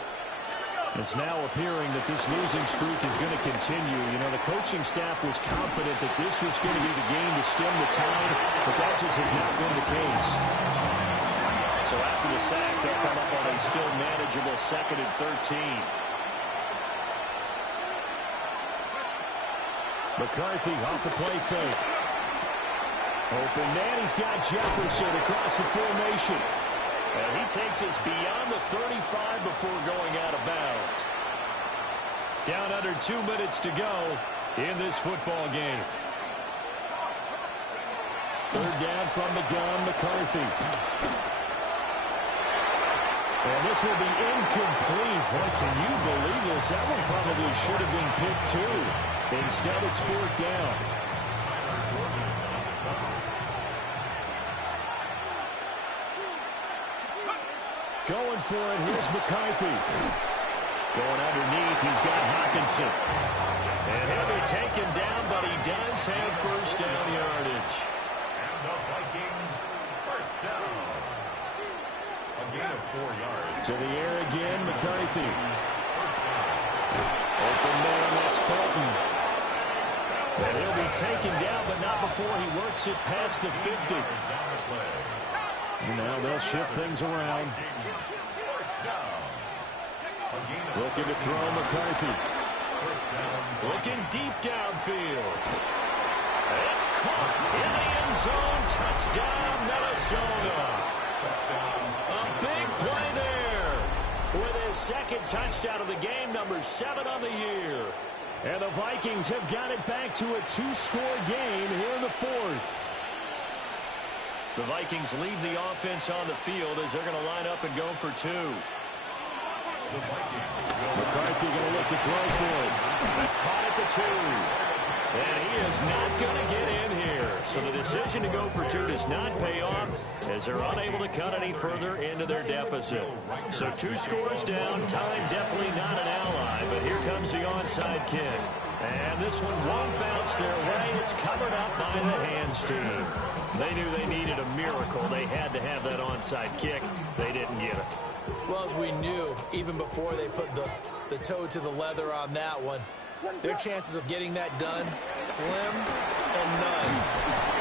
It's now appearing that this losing streak is going to continue. You know, the coaching staff was confident that this was going to be the game to stem the tide, but that just has not been the case. So after the sack, they'll come up on a still manageable 2nd and 13. McCarthy off the play fake. Open man, he's got Jefferson across the formation. And he takes us beyond the 35 before going out of bounds. Down under 2 minutes to go in this football game. Third down from the gun, McCarthy. And this will be incomplete. Boy, can you believe this? That one probably should have been picked too. Instead, it's fourth down. Going for it, here's McCarthy. Going underneath, he's got Hawkinson. And he'll be taken down, but he does have first down yardage. And the Vikings, first down. A gain of 4 yards. To the air again, McCarthy. Open man, that's Fulton. And he'll be taken down, but not before he works it past the 50. Now they'll shift things around. Looking to throw McCarthy. Looking deep downfield. It's caught in the end zone. Touchdown, Minnesota. A big play there. With his second touchdown of the game, number 7 on the year. And the Vikings have got it back to a 2-score game here in the 4th. The Vikings leave the offense on the field as they're going to line up and go for 2. McCarthy going to look to throw for it. That's caught at the 2. And he is not going to get in here. So the decision to go for 2 does not pay off as they're unable to cut any further into their deficit. So 2 scores down. Time definitely not an ally, but here comes the onside kick. And this one won't bounce their way. It's covered up by the hands team. They knew they needed a miracle. They had to have that onside kick. They didn't get it. Well, as we knew, even before they put the toe to the leather on that one, their chances of getting that done, slim and none.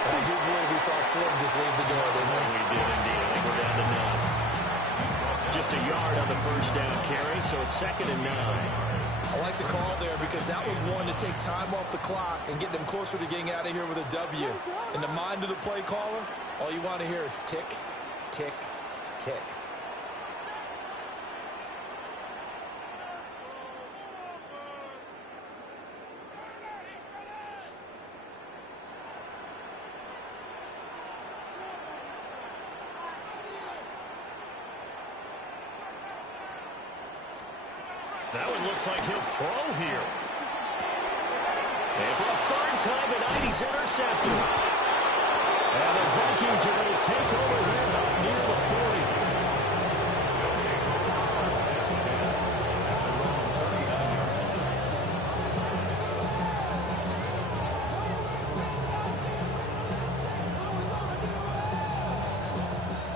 And I do believe we saw Slim just leave the door, didn't we? We did indeed. I think we're down to none. Just a yard on the first down carry, so it's 2nd and 9. I like the call there because that was one to take time off the clock and get them closer to getting out of here with a W. In the mind of the play caller, all you want to hear is tick, tick, tick. That one looks like he'll throw here. And for a 3rd time tonight, he's intercepted. And the Vikings are going to take over here up near the 40.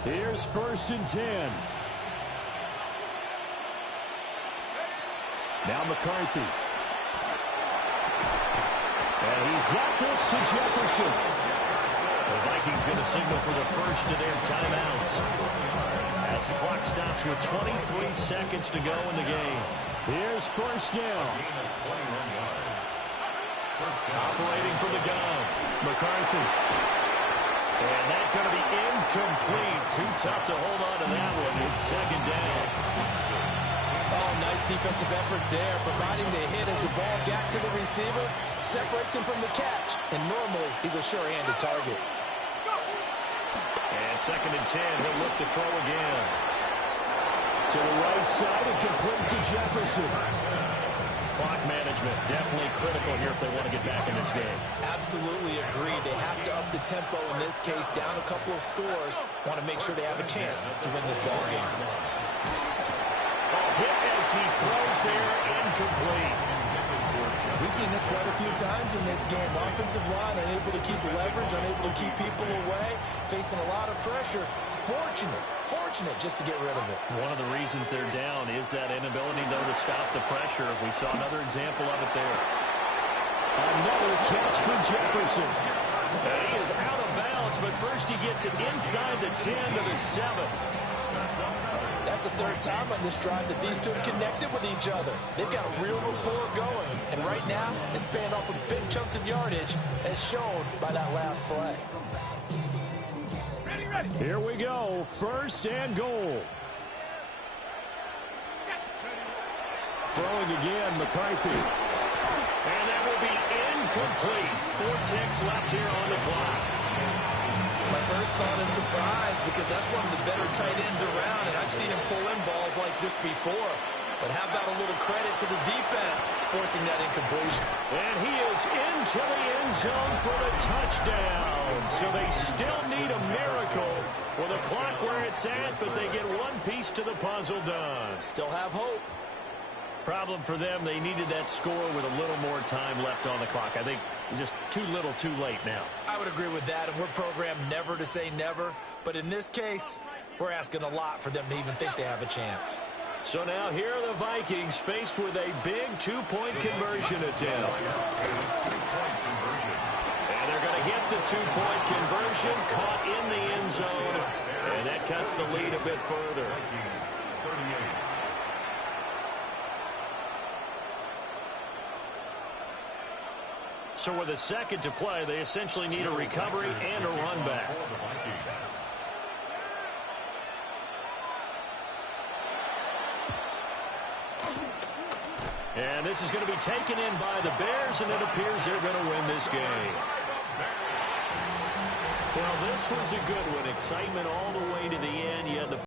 Here's 1st and 10. Now McCarthy. And he's got this to Jefferson. The Vikings going to signal for the first of their timeouts as the clock stops with 23 seconds to go in the game. Here's 1st down. Operating from the gun, McCarthy. And that's going to be incomplete. Too tough to hold on to that one. It's 2nd down. Oh, nice defensive effort there, providing the hit as the ball got to the receiver, separates him from the catch, and normally he's a sure-handed target. And 2nd and 10, he'll look to throw again. To the right side and complete to Jefferson. Clock management, definitely critical here if they want to get back in this game. Absolutely agreed. They have to up the tempo in this case, down a couple of scores. Want to make sure they have a chance to win this ball game. Hit as he throws there, incomplete. We've seen this quite a few times in this game. Offensive line unable to keep leverage, unable to keep people away, facing a lot of pressure. Fortunate just to get rid of it. One of the reasons they're down is that inability, though, to stop the pressure. We saw another example of it there. Another catch for Jefferson. And he is out of bounds, but first he gets it inside the 10 to the 7. That's the 3rd time on this drive that these two have connected with each other. They've got real rapport going. And right now, it's paying off with big chunks of yardage, as shown by that last play. Here we go. 1st and goal. Throwing again, McCarthy. And that will be incomplete. 4 ticks left here on the clock. My first thought is surprise, because that's one of the better tight ends around, and I've seen him pull in balls like this before. But how about a little credit to the defense forcing that incompletion? And he is into the end zone for the touchdown. So they still need a miracle with a clock where it's at, but they get one piece to the puzzle done. Still have hope. Problem for them, they needed that score with a little more time left on the clock. I think just too little, too late now. I would agree with that, and we're programmed never to say never. But in this case, we're asking a lot for them to even think they have a chance. So now here are the Vikings faced with a big 2-point conversion attempt. And they're going to get the 2-point conversion, caught in the end zone, and that cuts the lead a bit further. So with a second to play, they essentially need a recovery and a run back. And this is going to be taken in by the Bears, and it appears they're going to win this game. Well, this was a good one. Excitement all the way to the end. You had the